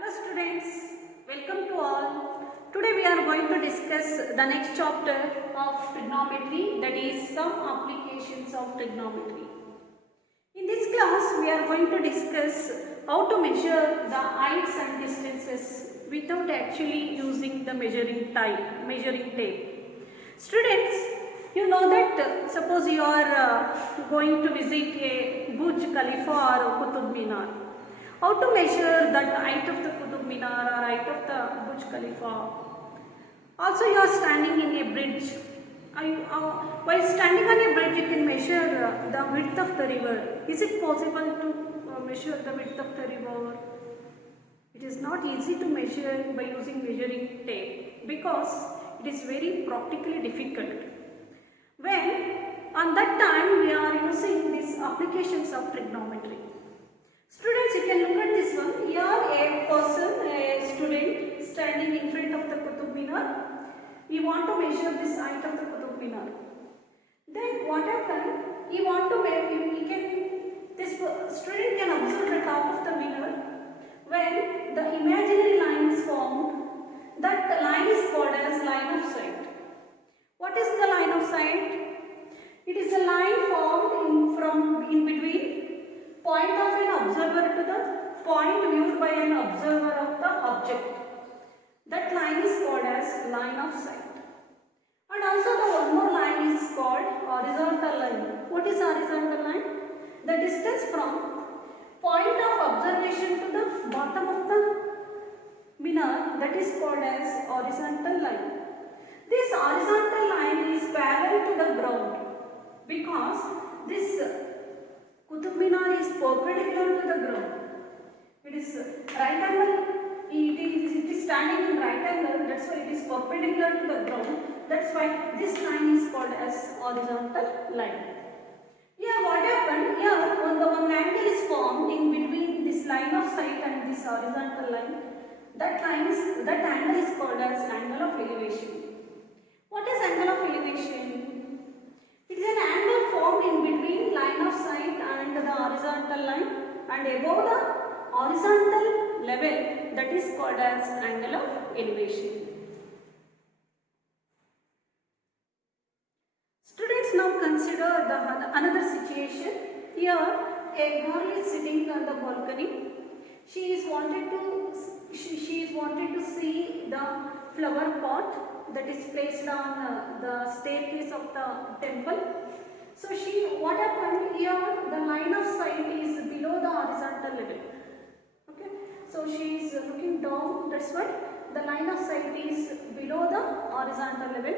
Hello students, welcome to all. Today we are going to discuss the next chapter of trigonometry, that is some applications of trigonometry. In this class we are going to discuss how to measure the heights and distances without actually using the measuring tape. Students, you know that suppose you are going to visit a Burj Khalifa or Qutub Minar. How to measure that height of the Qutub Minar or height of the Burj Khalifa? Also, you are standing in a bridge. While standing on a bridge, you can measure the width of the river. Is it possible to measure the width of the river? It is not easy to measure by using measuring tape because it is very practically difficult. When on that time we are using these applications of trigonometry. Students, you can look at this one. Here a person, a student standing in front of the Qutub Minar. We want to measure this height of the Qutub Minar. Then what happens? This student can observe the top of the minar. When the imaginary line is formed, that line is called as line of sight. What is the line of sight? It is a line formed in between point of an observer to the point viewed by an observer of the object. That line is called as line of sight. And also the one more line is called horizontal line. What is horizontal line? The distance from point of observation to the bottom of the minar, that is called as horizontal line. This horizontal line is parallel to the ground because this Qutub Minar is perpendicular to the ground. It is right angle. It is standing in right angle. That's why it is perpendicular to the ground. That's why this line is called as horizontal line. Here, what happened? Here, when the one angle is formed in between this line of sight and this horizontal line, that angle is called as angle of elevation. What is angle of elevation? It is an angle formed in between line of sight and the horizontal line and above the horizontal level, that is called as angle of elevation. Students, now consider another situation. Here a girl is sitting on the balcony. She is wanted to see the flower pot that is placed on the staircase of the temple. So what happened here, the line of sight is below the horizontal level. Okay, so she is looking down, that's why the line of sight is below the horizontal level.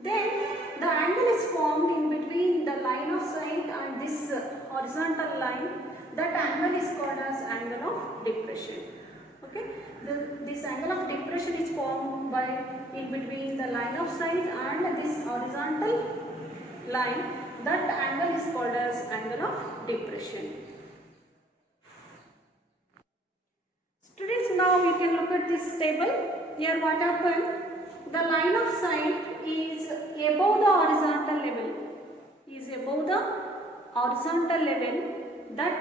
Then the angle is formed in between the line of sight and this horizontal line. That angle is called as angle of depression. Okay, this angle of depression is formed by in between the line of sight and this horizontal line. That angle is called as angle of depression. Students, now we can look at this table. Here what happened? The line of sight is above the horizontal level. That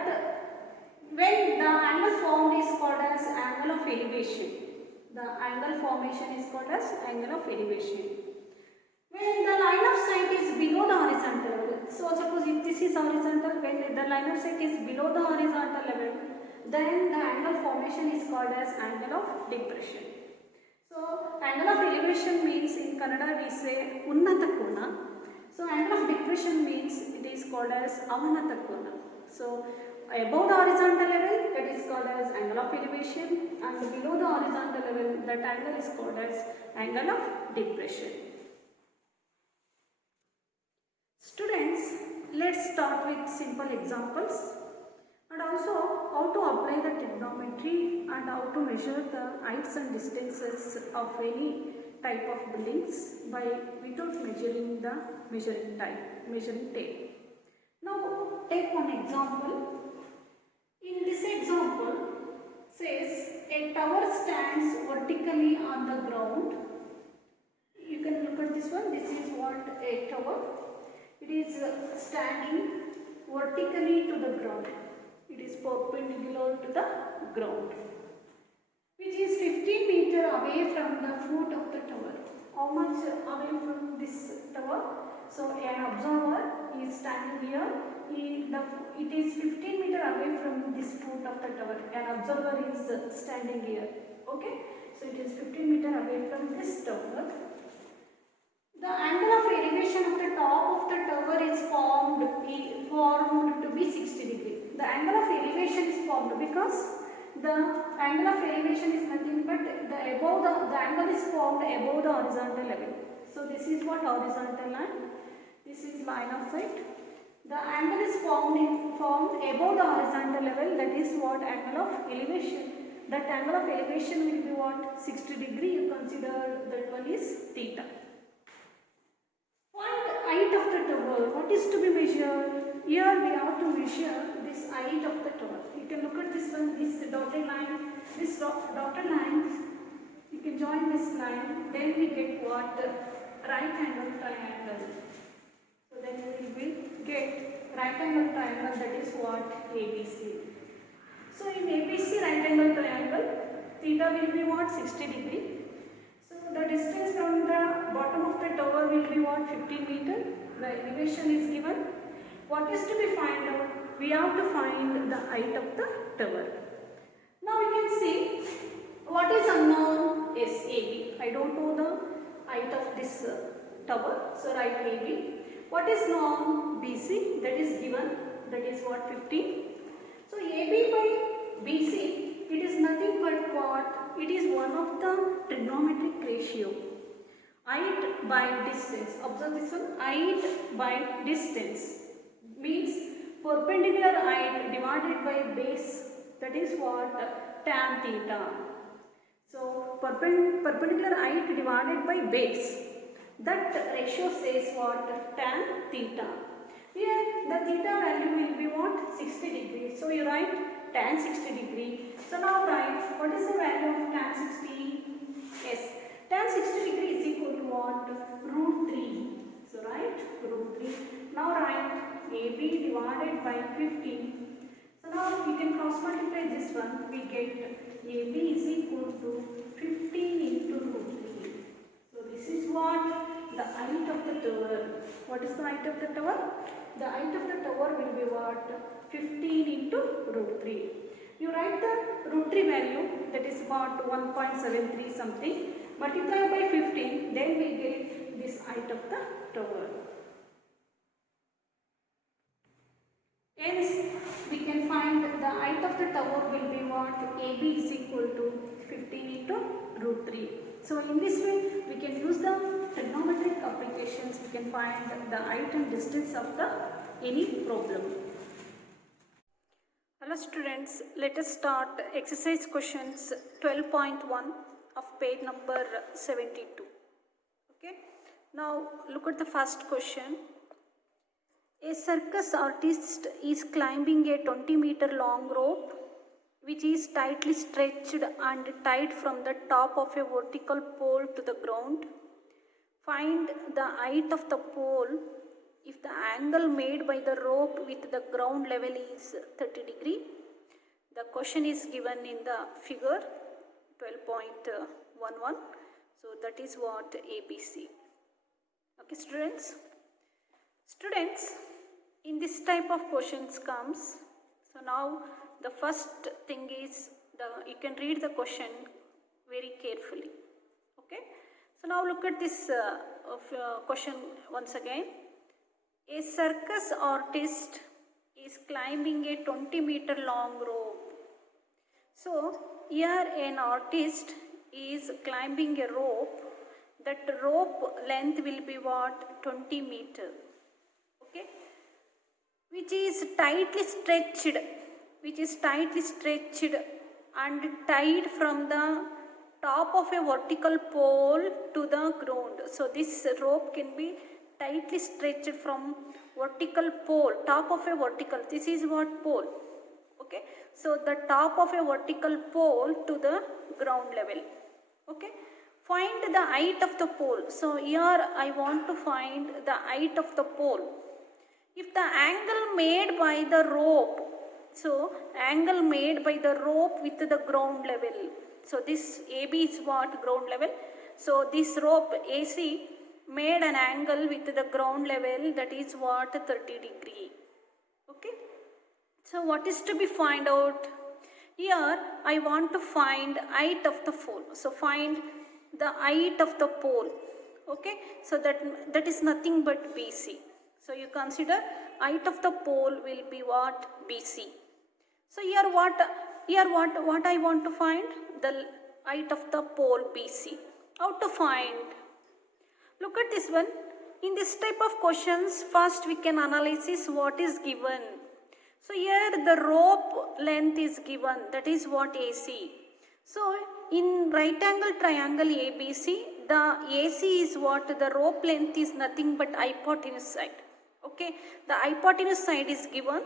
when the angle formed is called as angle of elevation. The angle formation is called as angle of elevation. When the line of sight is below the horizontal level, so suppose if this is horizontal, when the line of sight is below the horizontal level, then the angle formation is called as angle of depression. So angle of elevation means in Kannada we say unnata kona. So angle of depression means it is called as avanata kona. So above the horizontal level, that is called as angle of elevation, and below the horizontal level, that angle is called as angle of depression. Students, let's start with simple examples and also how to apply the trigonometry and how to measure the heights and distances of any type of buildings without measuring the measuring tape. Now take one example. In this example, says a tower stands vertically on the ground. You can look at this one. This is what a tower. It is standing vertically to the ground. It is perpendicular to the ground. how much away from this tower? So an observer is standing here. It is 15 meter away from this foot of the tower. An observer is standing here. Okay. So it is 15 meter away from this tower. The angle of elevation of the top of the tower is formed to be 60 degree. The angle of elevation is formed because the angle of elevation is nothing but the angle is formed above the horizontal level. So this is what horizontal line. This is line of sight. The angle is formed above the horizontal level. That is what angle of elevation. That angle of elevation will be what? 60 degree. You consider that one is theta. Height of the tower, what is to be measured? Here we have to measure this height of the tower. You can look at this one, this dotted line, this dotted line, you can join this line, then we get what? Right angle triangle. So then we will get right angle triangle, that is what? ABC. So in ABC right angle triangle, theta will be what? 60 degree. The distance from the bottom of the tower will be what? 15 meter. The elevation is given. What is to be found out? We have to find the height of the tower. Now you can see what is unknown is AB. I don't know the height of this tower. So write AB. What is known? BC. That is given. That is what? 15. So AB by BC. It is nothing but what? It is one of the trigonometric ratio. Height by distance. Observe this one. Height by distance means perpendicular height divided by base. That is what? Tan theta. So perpendicular height divided by base. That ratio says what? Tan theta. Here the theta value will be what? 60 degrees. So you write tan 60 degree. So now write what is the value of tan 60? Yes, tan 60 degree is equal to what? Root 3. So write root 3. Now write AB divided by 15. So now we can cross multiply this one. We get AB is equal to 15 into root 3. So this is what? The height of the tower. What is the height of the tower? The height of the tower will be what? 15 into root 3. You write the root 3 value, that is about 1.73 something. Multiply by 15, then we get this height of the tower. Hence, we can find the height of the tower will be what? AB is equal to 15 into root 3. So in this way, we can use the trigonometric applications. We can find the height and distance of the any problem. Hello students, let us start exercise questions 12.1 of page number 72. Okay. Now look at the first question. A circus artist is climbing a 20-meter long rope which is tightly stretched and tied from the top of a vertical pole to the ground. Find the height of the pole if the angle made by the rope with the ground level is 30 degree. The question is given in the figure 12.11. So that is what ABC. Okay students. Students, in this type of questions comes, so now the first thing is you can read the question very carefully. Okay. So now look at this question once again. A circus artist is climbing a 20-meter long rope. So here an artist is climbing a rope. That rope length will be what? 20 meter. Okay. Which is tightly stretched and tied from the top of a vertical pole to the ground. So this rope can be tightly stretched from vertical pole, top of a vertical. This is what? Pole. Okay. So the top of a vertical pole to the ground level. Okay. Find the height of the pole. So here I want to find the height of the pole. If the angle made by the rope, so angle made by the rope with the ground level. So this AB is what? Ground level. So this rope AC made an angle with the ground level, that is what, 30 degree. Okay. So what is to be find out? Here I want to find height of the pole. So find the height of the pole. Okay. So that is nothing but BC. So you consider height of the pole will be what? BC. So here what I want to find? The height of the pole BC. How to find? Look at this one. In this type of questions, first we can analyze what is given. So here the rope length is given, that is what AC. So in right angle triangle ABC, the AC is what? The rope length is nothing but hypotenuse side. Okay, the hypotenuse side is given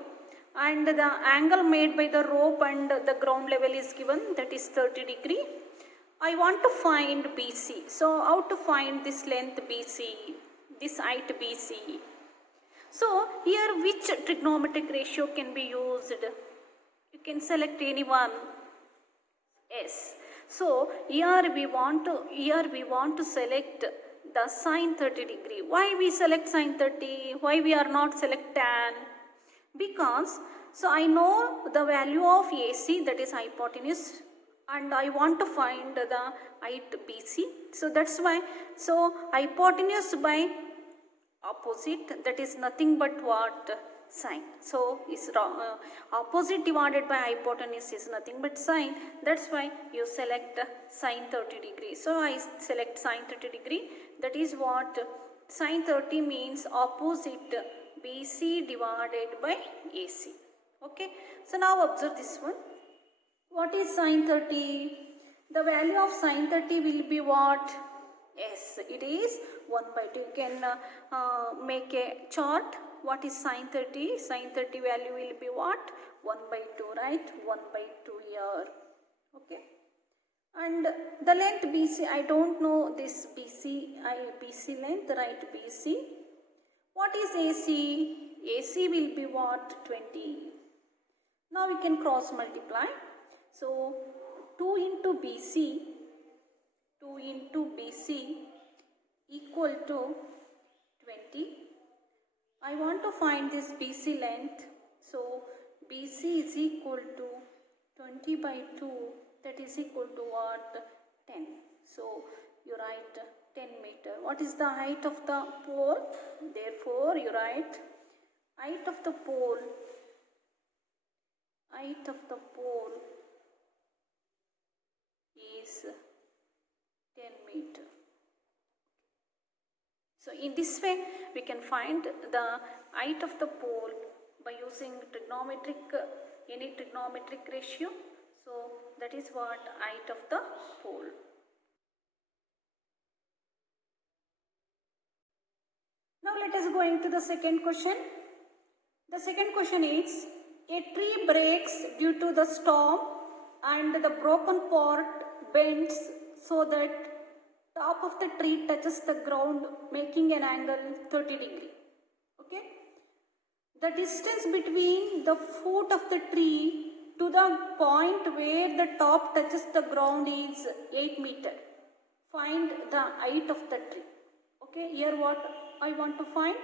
and the angle made by the rope and the ground level is given, that is 30 degree. I want to find BC. So how to find this length BC, this height BC? So here which trigonometric ratio can be used? You can select any one. Yes. So here we want to select the sine 30 degree. Why we select sine 30? Why we are not select tan? Because so I know the value of AC, that is hypotenuse, and I want to find the height BC. So that's why, so hypotenuse by opposite, that is nothing but what? Sine. So is opposite divided by hypotenuse is nothing but sine. That's why you select sine 30 degree. So I select sine 30 degree. That is what? Sine 30 means opposite BC divided by AC. Okay. So now observe this one. What is sine 30? The value of sine 30 will be what? Yes, it is 1 by 2. You can make a chart. What is sine 30? Sine 30 value will be what? 1 by 2, right? 1 by 2 here. Okay. And the length BC, I don't know this BC length, right? BC. What is AC? AC will be what? 20. Now we can cross multiply. So 2 into BC equal to 20. I want to find this BC length. So BC is equal to 20 by 2, that is equal to what? 10. So you write 10 meter. What is the height of the pole? Therefore you write height of the pole is 10 meter. So in this way we can find the height of the pole by using any trigonometric ratio. So that is what? Height of the pole. Now let us go into the second question. The second question is, a tree breaks due to the storm and the broken part bends so that top of the tree touches the ground, making an angle 30 degree. Okay. The distance between the foot of the tree to the point where the top touches the ground is 8 meter. Find the height of the tree. Okay. Here what I want to find?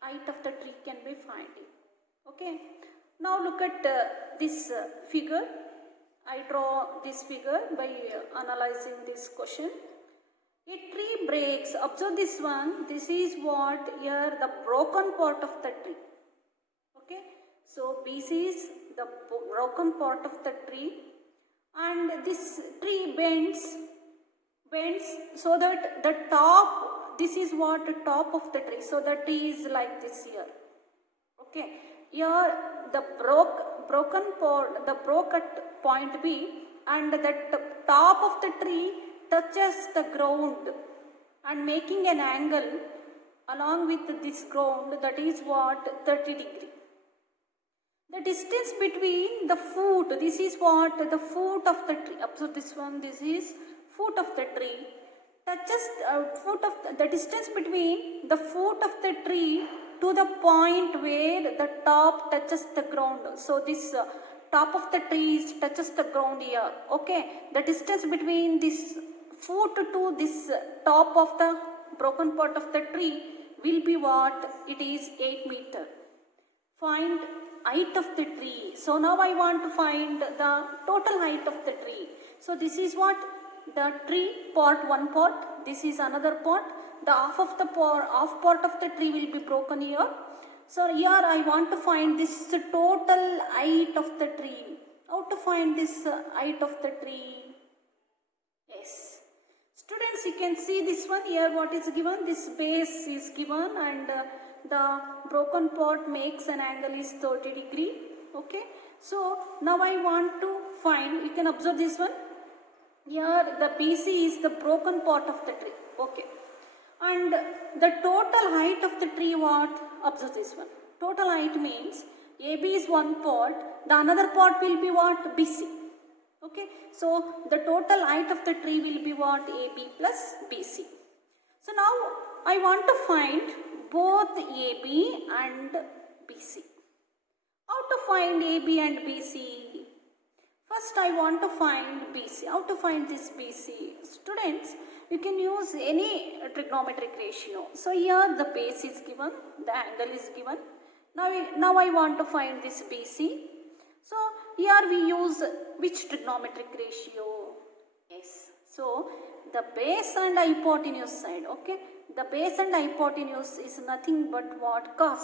Height of the tree can be finding. Okay. Now look at this figure. I draw this figure by analyzing this question. A tree breaks. Observe this one. This is what? Here the broken part of the tree. Okay. So BC is the broken part of the tree, and this tree bends so that the top, this is what? Top of the tree. So the tree is like this here. Okay. Here the broken part, the broke at point B, and the top of the tree touches the ground and making an angle along with this ground, that is what? 30 degree. The distance between the foot, this is what? The foot of the tree. Observe this one, this is foot of the tree. Touches the distance between the foot of the tree to the point where the top touches the ground. So this top of the tree touches the ground here. Okay. The distance between this foot to this top of the broken part of the tree will be what? It is 8 meter. Find height of the tree. So now I want to find the total height of the tree. So this is what? The tree part, one part. This is another part. The half part of the tree will be broken here. So here I want to find this total height of the tree. How to find this height of the tree? Yes. Students, you can see this one here, what is given? This base is given and the broken part makes an angle is 30 degree. Okay. So now I want to find, you can observe this one. Here the BC is the broken part of the tree. Okay. And the total height of the tree what? Observe this one. Total height means AB is one part, the another part will be what? BC. Okay. So the total height of the tree will be what? AB plus BC. So now I want to find both AB and BC. How to find AB and BC? First I want to find BC. How to find this BC? Students, you can use any trigonometric ratio. So here the base is given, the angle is given. Now I want to find this BC. So here we use which trigonometric ratio? Yes. So the base and hypotenuse side. Okay. The base and hypotenuse is nothing but what? Cos.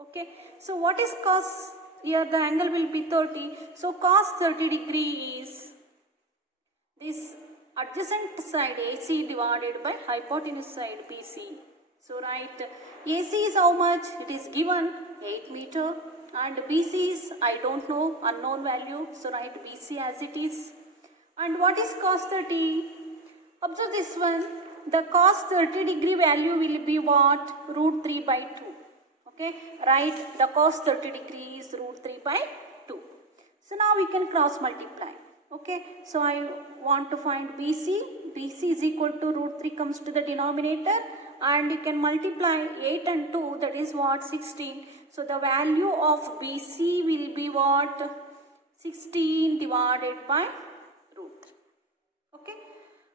Okay. So what is cos? Here the angle will be 30. So cos 30 degree is this adjacent side AC divided by hypotenuse side BC. So write AC is how much? It is given 8 meter and BC is I don't know, unknown value. So write BC as it is. And what is cos 30? Observe this one. The cos 30 degree value will be what? Root 3 by 2. Okay. Write the cos 30 degree is root 3 by 2. So now we can cross multiply. Okay. So I want to find BC. BC is equal to root 3 comes to the denominator. And you can multiply 8 and 2, that is what? 16. So the value of BC will be what? 16 divided by root 3. Okay.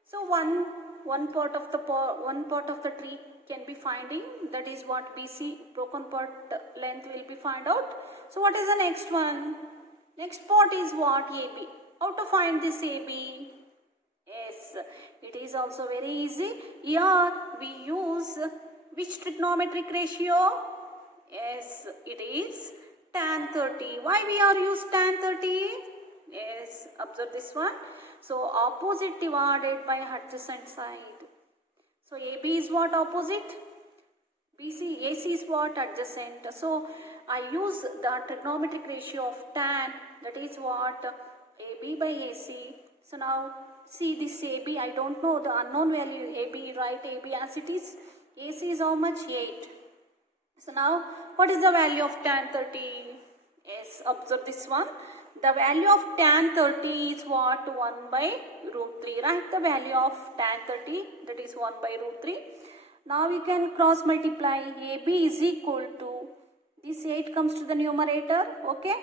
So one part of the tree can be finding, that is what? BC, broken part length will be found out. So what is the next one? Next part is what? AB. How to find this AB? Yes, it is also very easy. Here we use which trigonometric ratio? Yes, it is tan 30. Why we are use tan 30? Yes, observe this one. So opposite divided by adjacent side. So AB is what? Opposite. AC is what? Adjacent. So I use the trigonometric ratio of tan, that is what? AB by AC. So now see this AB, I don't know the unknown value AB, write AB as it is. AC is how much? 8. So now what is the value of tan 30? Yes, observe this one. The value of tan 30 is what? 1 by root 3. Write the value of tan 30, that is 1 by root 3. Now we can cross multiply. AB is equal to, this 8 comes to the numerator. Okay.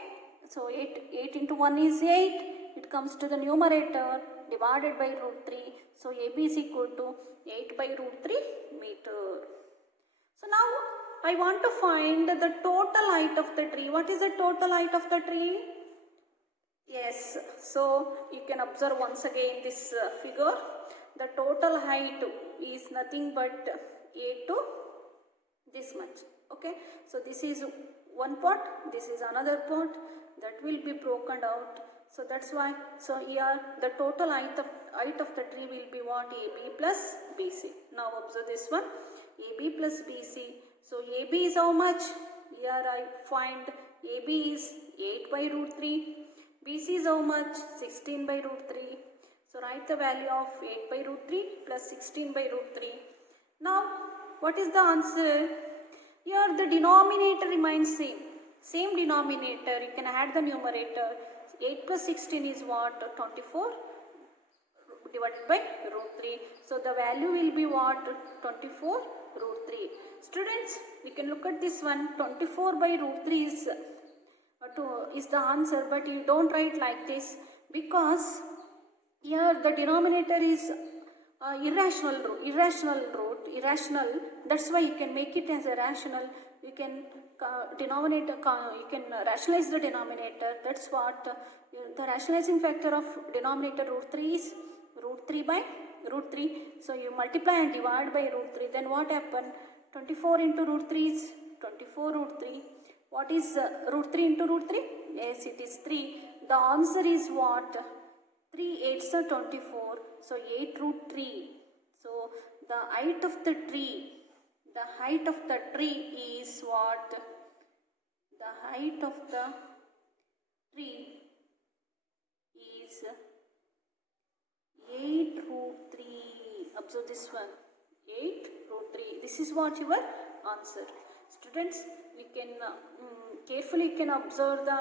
So 8 into 1 is 8. It comes to the numerator divided by root 3. So AB is equal to 8 by root 3 meter. So now I want to find the total height of the tree. What is the total height of the tree? Yes, so you can observe once again this figure. The total height is nothing but 8 to this much. Okay, so this is one part, this is another part, that will be broken out. So that's why, so here the total height of the tree will be what? AB plus BC. Now observe this one, AB plus BC. So AB is how much? Here I find AB is 8 by root 3. BC is how much? 16 by root 3. So write the value of 8 by root 3 plus 16 by root 3. Now what is the answer? Here the denominator remains same. Same denominator, you can add the numerator. 8 plus 16 is what? 24 divided by root 3. So the value will be what? 24 root 3. Students, you can look at this one. 24 by root 3 is the answer, but you don't write like this, because here the denominator is irrational. That's why you can make it as a rational. You can you can rationalize the denominator. That's what the rationalizing factor of denominator root 3 is root 3 by root 3. So you multiply and divide by root 3. Then what happened? 24 into root 3 is 24 root 3. What is root 3 into root 3? Yes, it is 3. The answer is what? 3 8s are 24. So 8 root 3. So the height of the tree is what? The height of the tree is 8 root 3. Observe this one. 8 root 3. This is what your answer. Students, you can carefully observe the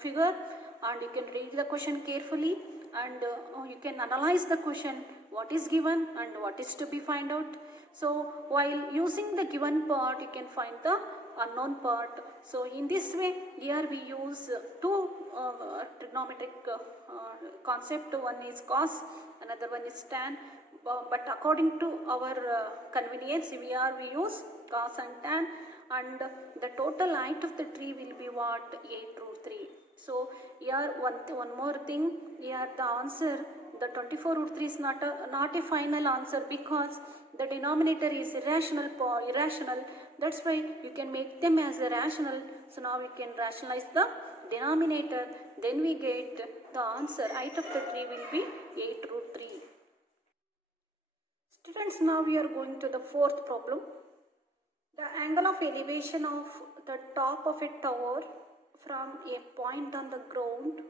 figure, and you can read the question carefully, and you can analyze the question, what is given and what is to be find out. So while using the given part, you can find the unknown part. So in this way, here we use two trigonometric concept. One is cos, another one is tan. But according to our convenience, we use cos and tan, and the total height of the tree will be what? 8 root 3. So here one more thing, here the answer, the 24 root 3 is not a final answer, because the denominator is irrational. That's why you can make them as a rational. So now we can rationalize the denominator, then we get the answer. Height of the tree will be 8 root 3. Students, now we are going to the fourth problem. The angle of elevation of the top of a tower from a point on the ground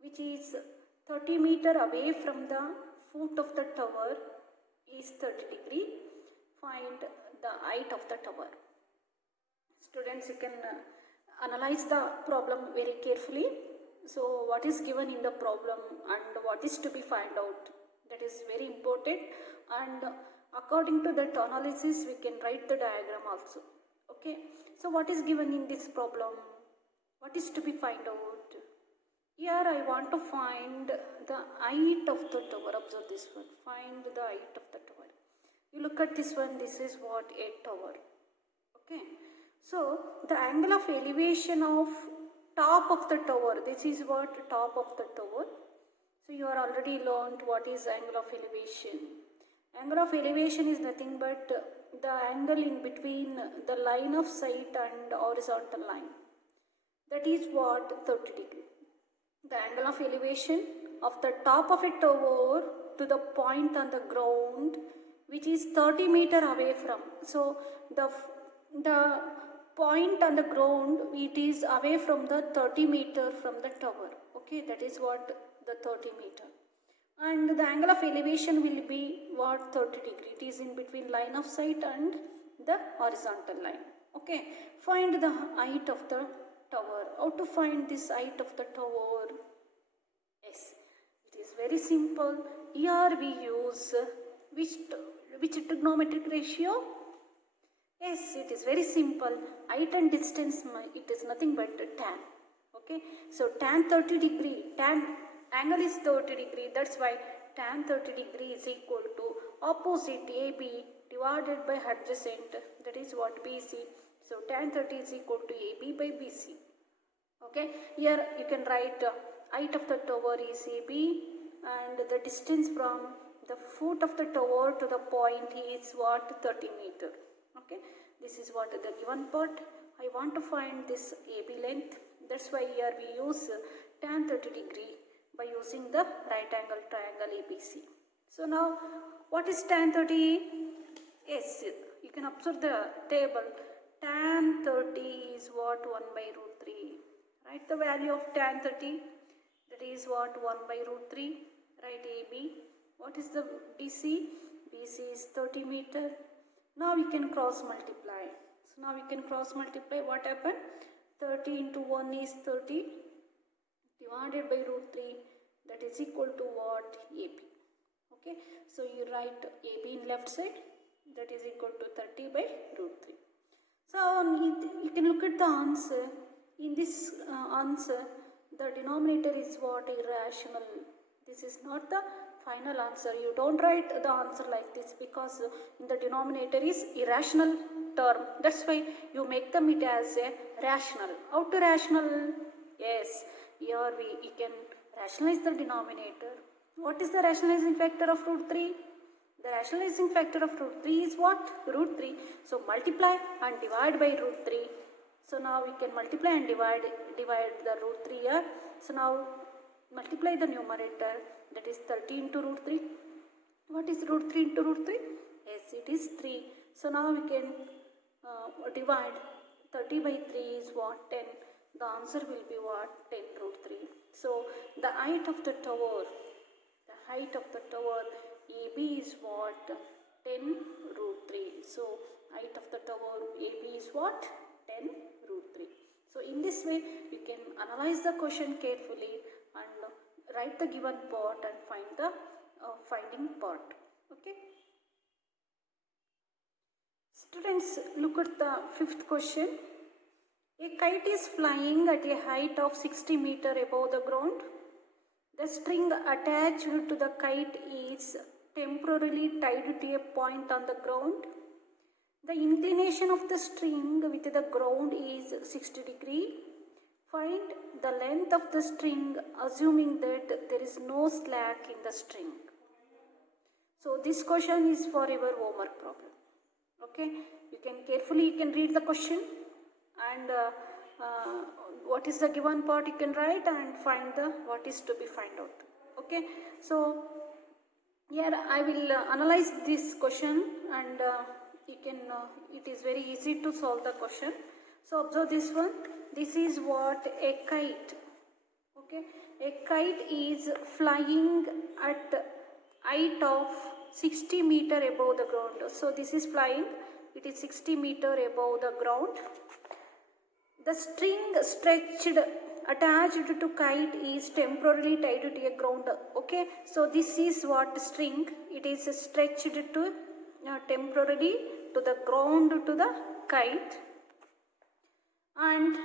which is 30 meter away from the foot of the tower is 30 degree. Find the height of the tower. Students, you can analyze the problem very carefully. So what is given in the problem and what is to be find out, that is very important, and according to that analysis we can write the diagram also. Okay, so what is given in this problem? What is to be find out? Here I want to find the height of the tower. Observe this one. Find the height of the tower. You look at this one. This is what? A tower. Okay. So the angle of elevation of top of the tower. This is what? Top of the tower. So you are already learned what is angle of elevation. Angle of elevation is nothing but the angle in between the line of sight and horizontal line. That is what? 30 degree. The angle of elevation of the top of a tower to the point on the ground which is 30 meter away from. So the point on the ground, it is away from the 30 meter from the tower. Okay, that is what? The 30 meter. And the angle of elevation will be what? 30 degree. It is in between line of sight and the horizontal line. Okay, find the height of the tower. How to find this height of the tower? Yes, it is very simple. Here we use which trigonometric ratio? Yes, it is very simple. Height and distance, it is nothing but tan. Okay, so tan 30 degree, tan angle is 30 degree. That's why tan 30 degree is equal to opposite AB divided by adjacent. That is what? BC. So tan 30 is equal to AB by BC. Okay, here you can write height of the tower is AB, and the distance from the foot of the tower to the point is what? 30 meter. Okay, this is what the given part. I want to find this AB length. That's why here we use tan 30 degree by using the right angle triangle ABC. So now what is tan 30? Yes, you can observe the table. Tan 30 is what? 1 by root 3. Write the value of tan 30. That is what? 1 by root 3. Write AB. What is the BC? BC is 30 meter. Now we can cross multiply. So now we can cross multiply. What happened? 30 into 1 is 30 divided by root 3. That is equal to what? AB. Okay. So you write AB in left side. That is equal to 30 by root 3. So you can look at the answer. In this answer, the denominator is what? Irrational. This is not the final answer. You don't write the answer like this because in the denominator is irrational term. That's why you make them it as a rational. How to rational? Yes, here we can rationalize the denominator. What is the rationalizing factor of root 3? The rationalizing factor of root 3 is what? Root 3. So multiply and divide by root 3. So now we can multiply and divide the root 3 here. So now multiply the numerator, that is 30 into root 3. What is root 3 into root 3? Yes, it is 3. So now we can divide 30 by 3 is what? 10. The answer will be what? 10 root 3. So the height of the tower AB is what? 10 root 3. So height of the tower AB is what? 10 root 3. So in this way you can analyze the question carefully and write the given part and find the finding part. Okay. Students, look at the fifth question. A kite is flying at a height of 60 meters above the ground. The string attached to the kite is temporarily tied to a point on the ground. The inclination of the string with the ground is 60 degrees. Find the length of the string assuming that there is no slack in the string. So this question is for your homework problem. Okay, you can read the question and what is the given part you can write and find the what is to be find out. Okay, so here I will analyze this question and it is very easy to solve the question. So observe this one. This is what a kite. Okay, a kite is flying at height of 60 meters above the ground. So this is flying. It is 60 meters above the ground. The string attached to kite is temporarily tied to a ground. Okay, so this is what string. It is stretched to temporarily to the ground to the kite, and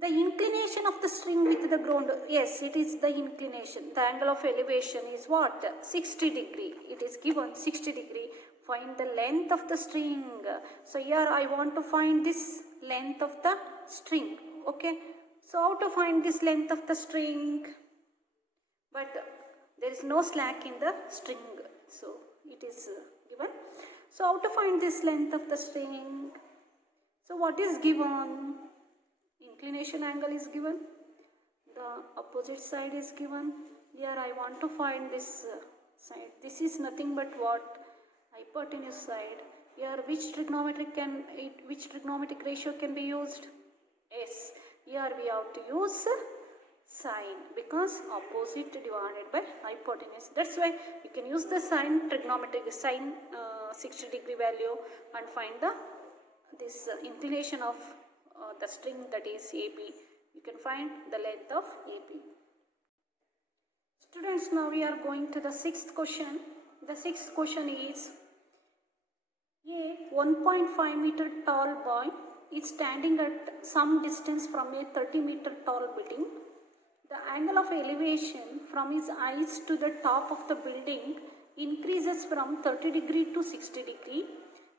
the inclination of the string with the ground, yes, it is the inclination. The angle of elevation is what? 60 degree. It is given 60 degree. Find the length of the string. So here I want to find this length of the string. Okay, so how to find this length of the string? But there is no slack in the string, so it is given. So how to find this length of the string? So what is given? Inclination angle is given. The opposite side is given. Here I want to find this side. This is nothing but what? Hypotenuse side. Here which trigonometric ratio can be used? Yes. Here we have to use sine because opposite divided by hypotenuse. That's why you can use the sine trigonometric sine 60 degree value and find this inclination of the string, that is AB. You can find the length of AB. Students, now we are going to the sixth question. The sixth question is a 1.5 meter tall boy is standing at some distance from a 30 meter tall building. The angle of elevation from his eyes to the top of the building increases from 30 degree to 60 degree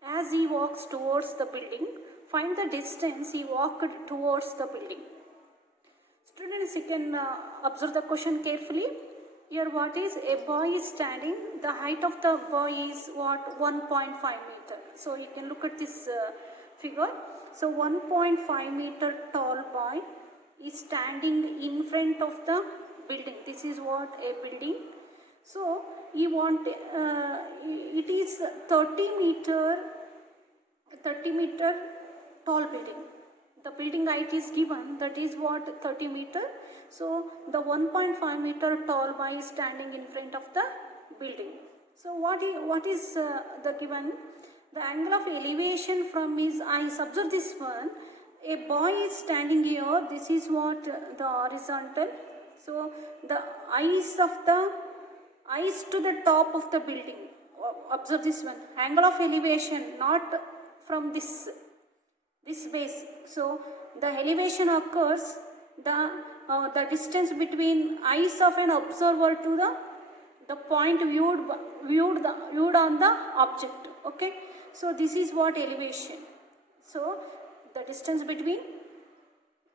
as he walks towards the building. Find the distance he walked towards the building. Students, you can observe the question carefully. Here what is? A boy is standing. The height of the boy is what? 1.5 meter. So you can look at this figure. So 1.5 meter tall boy is standing in front of the building. This is what? A building. So you want it is 30 meter tall building. The building height is given, that is what? 30 meter. So the 1.5 meter tall boy is standing in front of the building. So what is the given? The angle of elevation from his eyes. Observe this one. A boy is standing here. This is what? The horizontal. So the eyes to the top of the building. Observe this one. Angle of elevation, not from this base. So the elevation occurs, the the distance between eyes of an observer to the point viewed on the object. Okay, so this is what elevation. So the distance between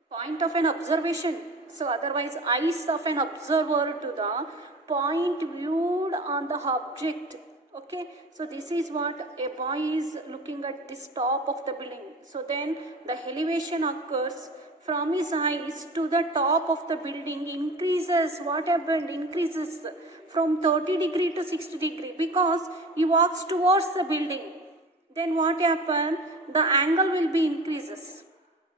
point of an observation, so otherwise eyes of an observer to the point viewed on the object. Okay, so this is what a boy is looking at this top of the building. So then the elevation occurs from his eyes to the top of the building increases. What happened? Increases from 30 degree to 60 degree because he walks towards the building. Then what happened? The angle will be increases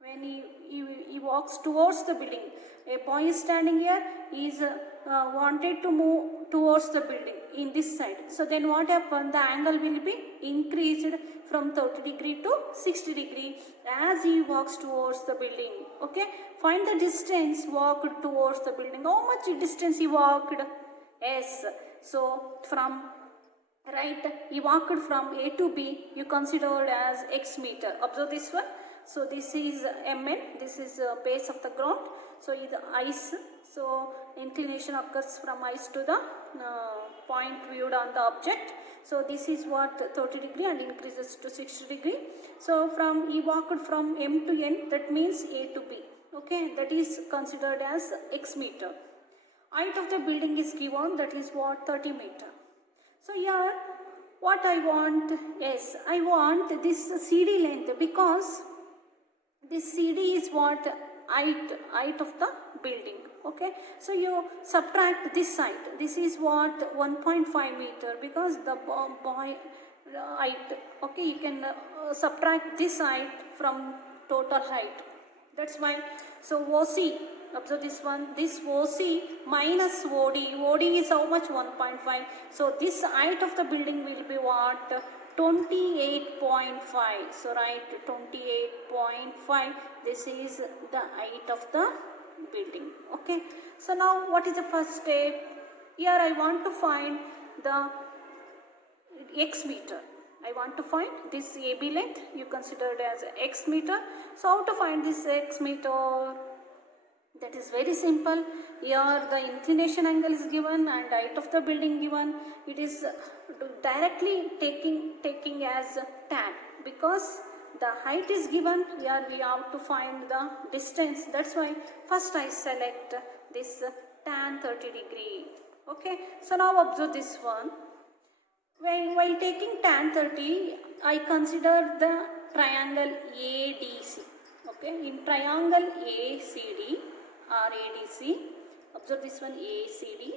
when he walks towards the building. A boy is standing here, he is wanted to move towards the building in this side. So then what happened? The angle will be increased from 30 degree to 60 degree as he walks towards the building. Okay, find the distance walked towards the building. How much distance he walked? Yes, so from right, he walked from A to B, you considered as x meter. Observe this one. So this is mn, this is base of the ground. So is ice. So inclination occurs from ice to the point viewed on the object. So this is what 30 degree and increases to 60 degree. So from he walked from M to N, that means A to B. Okay, that is considered as x meter. Height of the building is given, that is what 30 meter. So here what I want, yes, I want this CD length because this CD is what height of the building. Okay, so you subtract this side. This is what 1.5 meter because the boy height. Okay, you can subtract this height from total height. That's why. So OC, observe this one. This OC minus OD. OD is how much? 1.5. So this height of the building will be what? 28.5. So write 28.5. This is the height of the building. Okay, so now what is the first step? Here I want to find the x meter. I want to find this AB length, you consider it as x meter. So how to find this x meter? That is very simple. Here the inclination angle is given and height of the building given. It is directly taking as tan because the height is given. Here we have to find the distance. That's why first I select this tan 30 degree. Okay, so now observe this one. While taking tan 30, I consider the triangle ADC. Okay, in triangle ACD or ADC, observe this one ACD,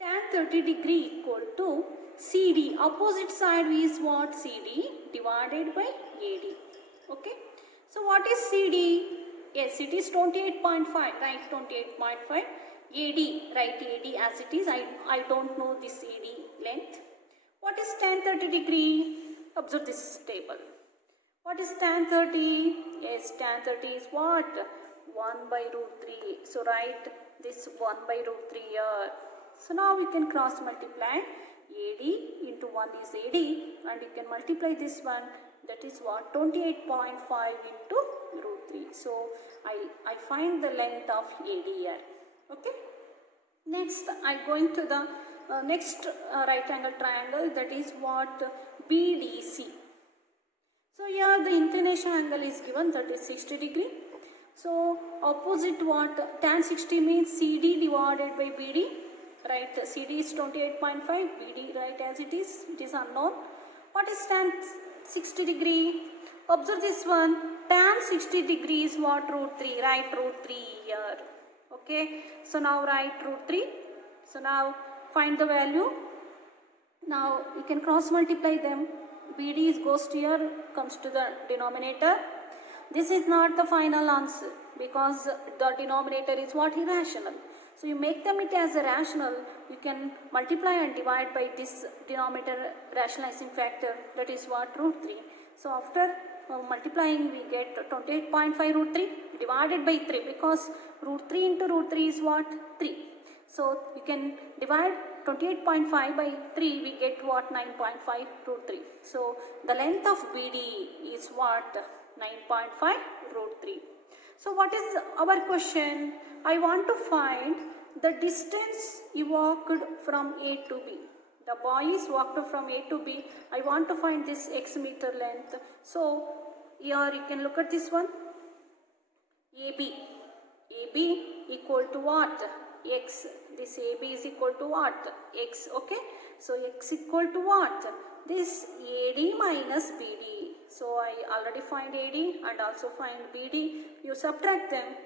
tan 30 degree equal to CD. Opposite side is what? CD divided by AD. Okay, so what is CD? Yes, it is 28.5, right? 28.5. AD, write AD as it is. I don't know this AD length. What is tan 30 degree? Observe this table. What is tan 30? Yes, tan 30 is what? 1 by root 3. So write this 1 by root 3 here. So now we can cross multiply. AD into 1 is AD and you can multiply this one. That is what? 28.5 into root 3. So I find the length of AD here. Okay. Next I go into the next right angle triangle, that is what? BDC. So here the inclination angle is given, that is 60 degree. So opposite what? Tan 60 means CD divided by BD. Right, CD is 28.5, BD right as it is unknown. What is tan 60 degree? Observe this one. Tan 60 degree is what? Root 3. Write root 3 here. Okay, so now write root 3. So now find the value. Now you can cross multiply them. BD goes to here, comes to the denominator. This is not the final answer because the denominator is what? Irrational. So you make them it as a rational, you can multiply and divide by this denominator rationalizing factor, that is what? Root 3. So after multiplying we get 28.5 root 3 divided by 3 because root 3 into root 3 is what? 3. So you can divide 28.5 by 3, we get what? 9.5 root 3. So the length of BD is what? 9.5 root 3. So what is our question? I want to find the distance you walked from A to B. The boy is walked from A to B. I want to find this x meter length. So here you can look at this one. AB. AB equal to what? X. This AB is equal to what? X. Okay. So x equal to what? This AD minus BD. So I already find AD and also find BD. You subtract them.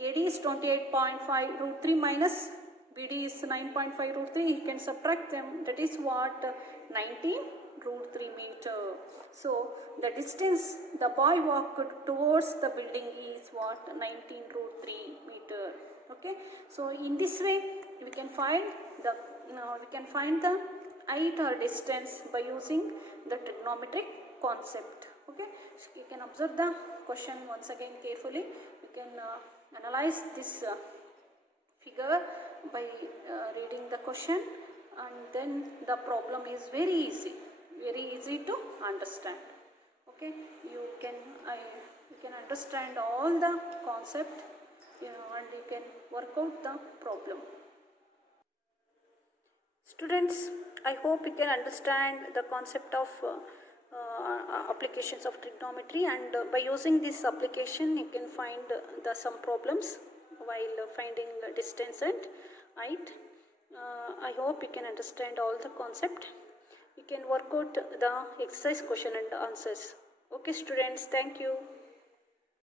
AD is 28.5 root 3 minus BD is 9.5 root 3. You can subtract them. That is what? 19 root 3 meter. So the distance the boy walked towards the building is what? 19 root 3 meter. Okay. So in this way we can find the height or distance by using the trigonometric concept. Okay. So you can observe the question once again carefully. You can analyze this figure by reading the question, and then the problem is very easy to understand. Okay, you can understand all the concept, and you can work out the problem. Students, I hope you can understand the concept of applications of trigonometry, and by using this application you can find some problems while finding distance and height. I hope you can understand all the concept. You can work out the exercise question and answers. Okay students, thank you.